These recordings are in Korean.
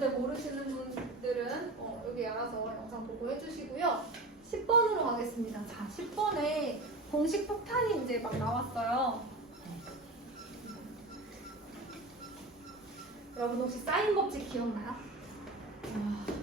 문제 모르시는 분들은 어, 여기 알아서 영상 보고 해주시고요. 10번으로 가겠습니다. 자, 10번에 공식 폭탄이 이제 막 나왔어요. 여러분 혹시 사인 법칙 기억나요? 네,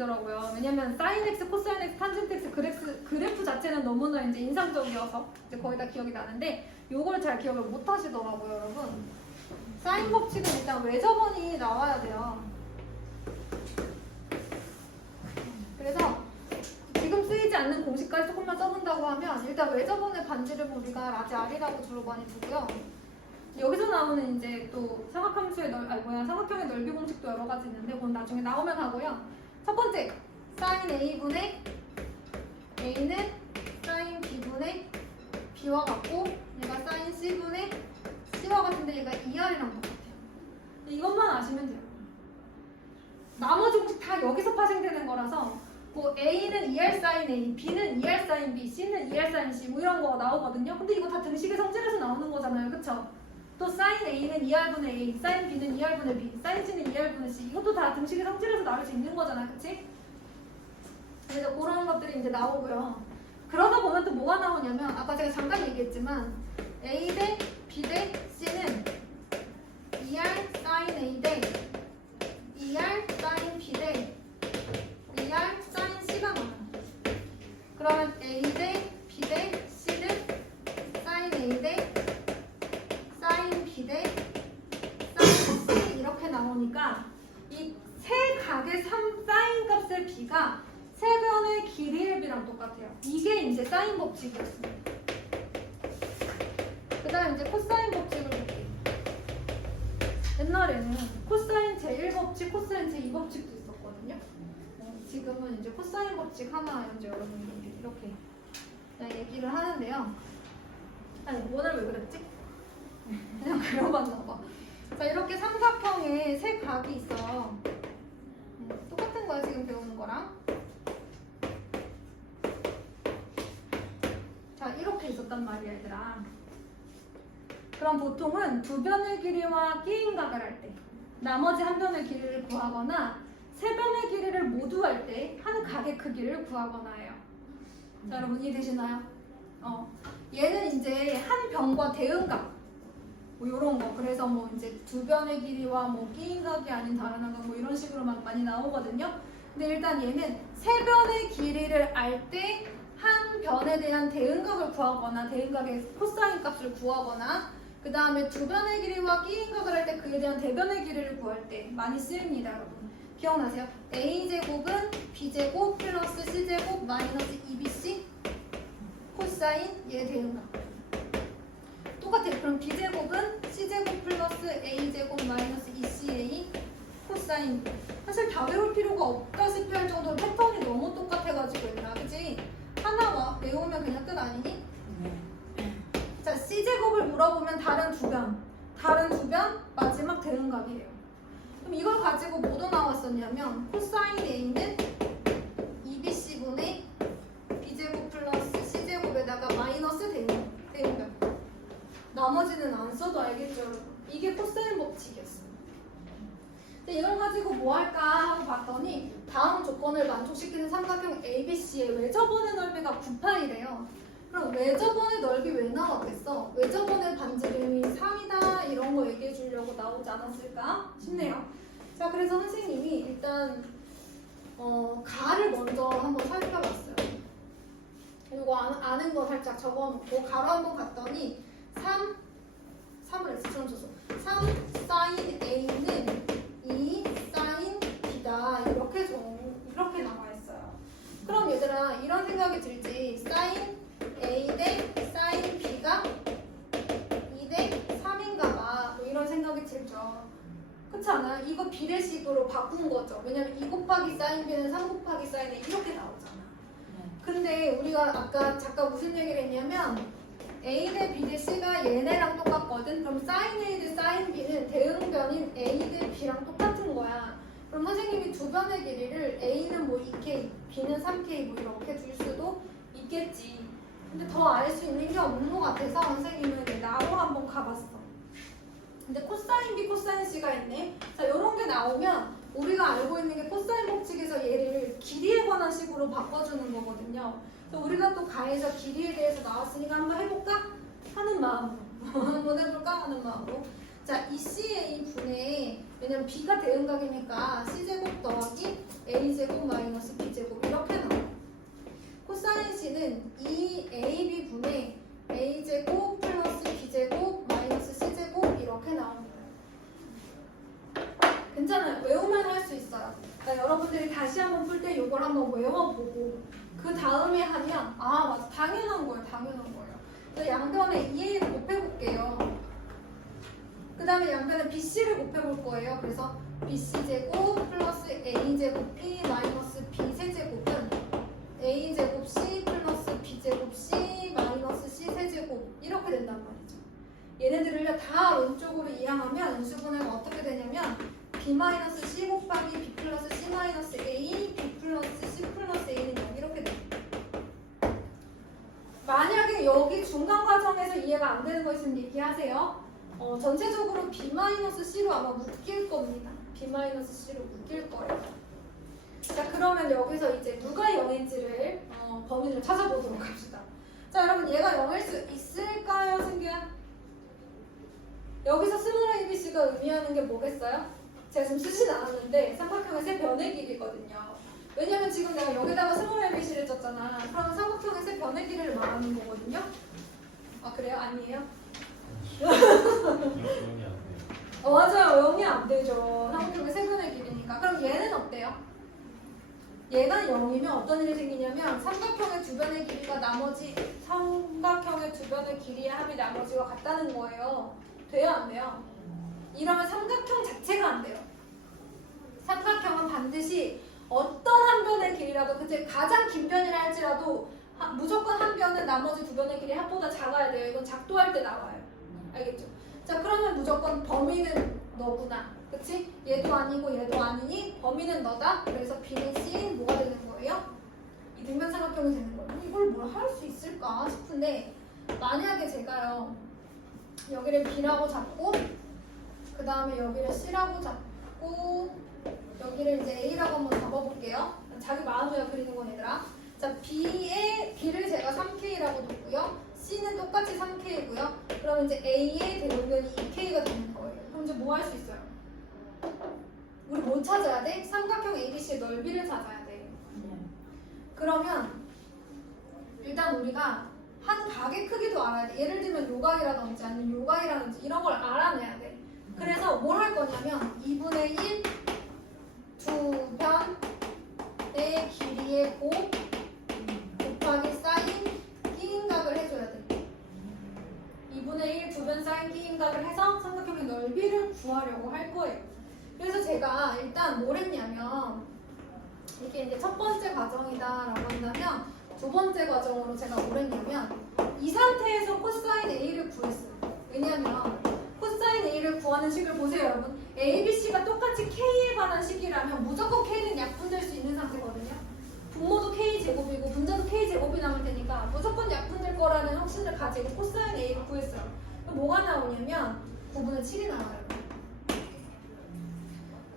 법칙이더라고요. 왜냐면 사인 x, 코사인 x, 탄젠트 x 그래프, 그래프 자체는 너무나 이제 인상적이어서 이제 거의 다 기억이 나는데 요걸 잘 기억을 못 하시더라고요, 여러분. 사인 법칙은 일단 외접원이 나와야 돼요. 그래서 지금 쓰이지 않는 공식까지 조금만 써본다고 하면 일단 외접원의 반지를 우리가 라지 r이라고 주로 많이 두고요. 여기서 나오는 이제 또 삼각함수의 넓, 아니 뭐야 삼각형의 넓이 공식도 여러 가지 있는데 그건 나중에 나오면 하고요. 첫 번째 sin a분의 a는 sin b분의 b와 같고 얘가 sin c분의 c와 같은데 얘가 2r이랑 똑같아요. 이것만 아시면 돼요. 나머지 공식 다 여기서 파생되는 거라서 뭐 A는 2R sin A, B는 2R sin B, C는 2R sin C 뭐 이런 거 나오거든요. 근데 이거 다 등식의 성질에서 나오는 거잖아요. 그쵸? 또 sin A는 2R분의 A, sin B는 2R분의 B, sin C는 2R분의 C 이것도 다 등식의 성질에서 나올 수 있는 거잖아. 그치? 그래서 그런 것들이 이제 나오고요. 그러다 보면 또 뭐가 나오냐면 아까 제가 잠깐 얘기했지만 A 대 B 대 C는 2R sin A 대 2R sin B 대 2R sin C가 나와요. 그러면 A 대 B 대 C는 sin A 대 sin B 대 sin C 이렇게 나오니까 이 세 각의 3 사인 값의 B가 세 변의 길이의 B랑 똑같아요. 이게 이제 사인 법칙이었습니다. 그 다음 이제 코사인 법칙을 볼게요. 옛날에는 코사인 제1 법칙, 코사인 제2 법칙도 있었거든요. 어, 지금은 이제 코사인 법칙 하나 이제 여러분들이 이렇게 얘기를 하는데요. 아니 오늘 왜 그랬지? 그냥 그려봤나 봐. 자 이렇게 삼각형에 세 각이 있어. 음, 똑같은 거야 지금 배우는 거랑. 자 이렇게 있었단 말이야 얘들아. 그럼 보통은 두 변의 길이와 끼인각을 할 때, 나머지 한 변의 길이를 구하거나 세 변의 길이를 모두 할 때 한 각의 크기를 구하거나 해요. 자, 여러분 이해되시나요? 어, 얘는 이제 한 변과 대응각 뭐 이런 거. 그래서 뭐 이제 두 변의 길이와 뭐 끼인각이 아닌 다른 한각 뭐 이런 식으로 막 많이 나오거든요. 근데 일단 얘는 세 변의 길이를 알 때 한 변에 대한 대응각을 구하거나 대응각의 코사인 값을 구하거나 그 다음에 두 변의 길이와 끼인각을 할 때 그에 대한 대변의 길이를 구할 때 많이 쓰입니다, 여러분. 기억나세요? a제곱은 b제곱 플러스 c제곱 마이너스 2bc 코사인 얘 대응각. 똑같아요. 그럼 b제곱은 c제곱 플러스 a제곱 마이너스 2ca 코사인 사실 다 외울 필요가 없다시피 할 정도로 패턴이 너무 똑같아가지고 얘들아 그치? 하나 와 외우면 그냥 끝 아니니? 자, C제곱을 물어보면 다른 두 변, 다른 두 변, 마지막 대응각이에요. 그럼 이걸 가지고 뭐도 나왔었냐면 코사인 A는 2BC분의 B제곱 플러스 C제곱에다가 마이너스 대응, 대응각. 나머지는 안 써도 알겠죠, 여러분? 이게 코사인 법칙이었어요. 근데 이걸 가지고 뭐 할까 하고 봤더니 다음 조건을 만족시키는 삼각형 ABC의 외접원의 넓이가 9파이래요. 그럼 외접원의 넓이 왜 나왔겠어? 외접원의 반지름이 3이다 이런 거 얘기해 주려고 나오지 않았을까 싶네요. 자 그래서 선생님이 일단 어, 가를 먼저 한번 살펴봤어요. 아- 아는 거 살짝 적어놓고 가로 한번 갔더니 3 3을 X처럼 줬어. 3 사인 A는 2 사인 B다 이렇게 정 이렇게 나와 있어요. 그럼 얘들아 이런 생각이 들지 사인 A 대 사인 B가 2 대 3인가 봐. 뭐 이런 생각이 들죠. 그렇지 않아요? 이거 비례식으로 바꾼 거죠. 왜냐면 2 곱하기 사인 B는 3 곱하기 사인 A 이렇게 나오잖아. 근데 우리가 아까 잠깐 무슨 얘기를 했냐면 A 대 B 대 C가 얘네랑 똑같거든. 그럼 사인 A 대 사인 B는 대응변인 A 대 B랑 똑같은 거야. 그럼 선생님이 두 변의 길이를 A는 뭐 2K, B는 3K 뭐 이렇게 줄 수도 있겠지. 근데 더더알수 있는 게 없는 것 같아서 선생님은 나로 한번 가봤어. 근데 코사인 B, 코사인 C가 있네. 자, 이런 게 나오면 우리가 알고 있는 게 코사인 법칙에서 얘를 길이에 관한 식으로 바꿔주는 거거든요. 그래서 우리가 또 가에서 길이에 대해서 나왔으니까 한번 해볼까? 하는 마음으로. 한번 해볼까? 하는 마음으로. 자, 이 CA 분의 왜냐면 B가 대응각이니까 C제곱 더하기 A제곱 마이너스 B제곱 이렇게 나와요. 코사인 C는 2AB 분의 A제곱 플러스 B제곱 마이너스 C제곱 이렇게 나옵니다. 괜찮아요. 외우면 할 수 있어요. 그러니까 여러분들이 다시 한번 풀 때 이걸 한번 외워보고 그 다음에 하면 아 맞아 당연한 거예요. 당연한 거예요. 그래서 양변에 2A를 곱해볼게요. 그 다음에 양변에 BC를 곱해볼 거예요. 그래서 BC제곱 플러스 A제곱 P 마이너스 B 세제곱은 A제곱 C 플러스 B제곱 C 마이너스 C 세제곱 이렇게 된단 말이죠. 얘네들을 다 왼쪽으로 이항하면 인수분해가 어떻게 되냐면 B 마이너스 C 곱하기 B 플러스 C 마이너스 A B 플러스 C 플러스 A는 0 이렇게 됩니다. 만약에 여기 중간 과정에서 이해가 안 되는 거 있으면 얘기하세요. 어, 전체적으로 B 마이너스 C로 아마 묶일 겁니다. B 마이너스 C로 묶일 거예요. 자 그러면 여기서 이제 누가 0인지를 어, 범위를 찾아보도록 합시다. 자 여러분 얘가 0일 수 있을까요, 승규야? 여기서 스몰 ABC가 의미하는 게 뭐겠어요? 제가 지금 쓰진 않았는데 삼각형의 세 변의 길이거든요. 왜냐면 지금 내가 여기다가 스몰 ABC를 썼잖아. 그럼 삼각형의 세 변의 길이를 말하는 거거든요. 아 그래요? 아니에요? 돼요. 어, 맞아요. 0이 안 되죠. 삼각형의 세 변의 길이니까. 그럼 얘는 어때요? 얘가 0이면 어떤 일이 생기냐면 삼각형의 주변의 길이가 나머지 삼각형의 주변의 길이의 합이 나머지와 같다는 거예요. 돼요? 안 돼요? 이러면 삼각형 자체가 안 돼요. 삼각형은 반드시 어떤 한 변의 길이라도 그때 가장 긴 변이라 할지라도 하- 무조건 한 변은 나머지 두 변의 길이 합보다 작아야 돼요. 이건 작도할 때 나와요. 알겠죠? 자 그러면 무조건 범위는 너구나. 그치? 얘도 아니고 얘도 아니니 범위는 너다. 그래서 B는 C인 뭐가 되는 거예요? 이 등변 삼각형이 되는 거예요. 이걸 뭘 할 수 있을까 싶은데 만약에 제가요 여기를 B라고 잡고 그 다음에 여기를 C라고 잡고 여기를 이제 A라고 한번 잡아볼게요. 자기 마음대로 그리는 건 얘들아. 자 B의 B를 제가 3K라고 뒀고요. C는 똑같이 3K고요. 그럼 이제 A의 대분변이 2K가 되는 거예요. 그럼 이제 뭐 할 수 있어요? 우리 뭐 찾아야 돼? 삼각형 ABC의 넓이를 찾아야 돼. 그러면 일단 우리가 한 각의 크기도 알아야 돼. 예를 들면 요각이라든지 아니면 요각이라든지 이런 걸 알아내야 돼. 그래서 뭘 할 거냐면 2분의 1두 변의 길이의 곱 곱하기 사인 끼임각을 해줘야 돼. 2분의 1 두변 사인 끼임각을 해서 삼각형의 넓이를 구하려고 할 거예요. 그래서 제가 일단 뭘 했냐면 이게 이제 첫 번째 과정이다라고 한다면 두 번째 과정으로 제가 뭘 했냐면 이 상태에서 코사인 A를 구했어요. 왜냐면 코사인 A를 구하는 식을 보세요, 여러분. A, B, C가 똑같이 K에 관한 식이라면 무조건 K는 약분될 수 있는 상태거든요. 분모도 K 제곱이고 분자도 K 제곱이 남을 테니까 무조건 약분될 거라는 확신을 가지고 코사인 A를 구했어요. 그럼 뭐가 나오냐면 9분의 7이 나와요.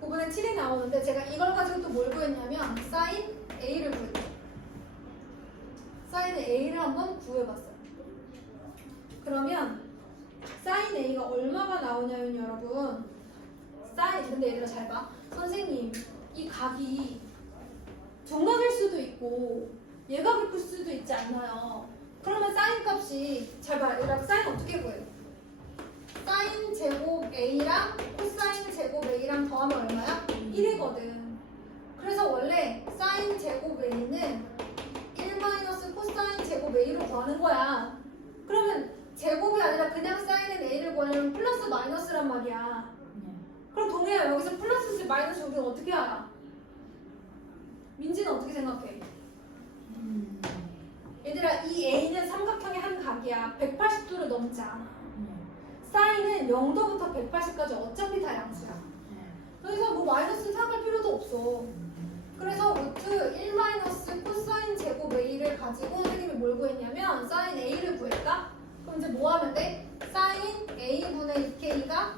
9분의 7이 나오는데 제가 이걸 가지고 또 뭘 구했냐면 사인 A를 구했어요. 사인 A를 한번 구해봤어요. 그러면 사인 A가 얼마가 여러분 사인 근데 얘들아 잘 봐. 선생님 이 각이 정각일 수도 있고 예각일 수도 있지 않나요? 그러면 사인 값이 잘 봐. 얘들아 사인 어떻게 구해요? 사인 제곱 A랑 코사인 제곱 A랑 더하면 얼마야? 1이거든. 그래서 원래 사인 제곱 A는 1 마이너스 코사인 제곱 A로 구하는 거야. 그러면 제곱이 아니라 그냥 사인은 A를 구하려면 플러스 마이너스란 말이야. 그럼 동해야 여기서 플러스 마이너스 우리는 어떻게 알아? 민지는 어떻게 생각해? 얘들아 이 A는 삼각형의 한 각이야. 180도를 넘지 않아. 사인은 0도부터 180까지 어차피 다 양수야. 그래서 뭐 마이너스 생각할 필요도 없어. 그래서 루트 1 마이너스 코사인 제곱 A를 가지고 선생님이 뭘 구했냐면 사인 A를 그럼 이제 뭐 하면 돼? 사인 a분의 2k가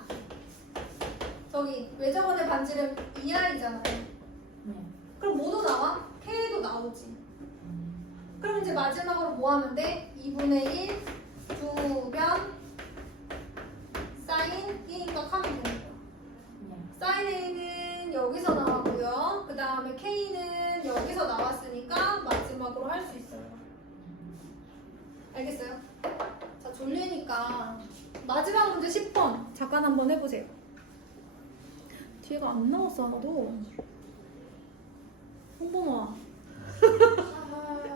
저기 외접원의 반지름 2i잖아요. 네. 그럼 뭐도 나와? k도 나오지. 그럼 이제 마지막으로 뭐 하면 돼? 2분의 1 두변 사인 1이니까 하면 되는 거야. 네. 사인 A는 여기서 나왔고요. 그 다음에 K는 여기서 나왔으니까 마지막으로 할 수 있어요. 알겠어요? 자, 졸리니까 마지막 문제 10번 잠깐 한번 해보세요. 뒤에가 안 나왔어, 하나도. 홍범아. 아,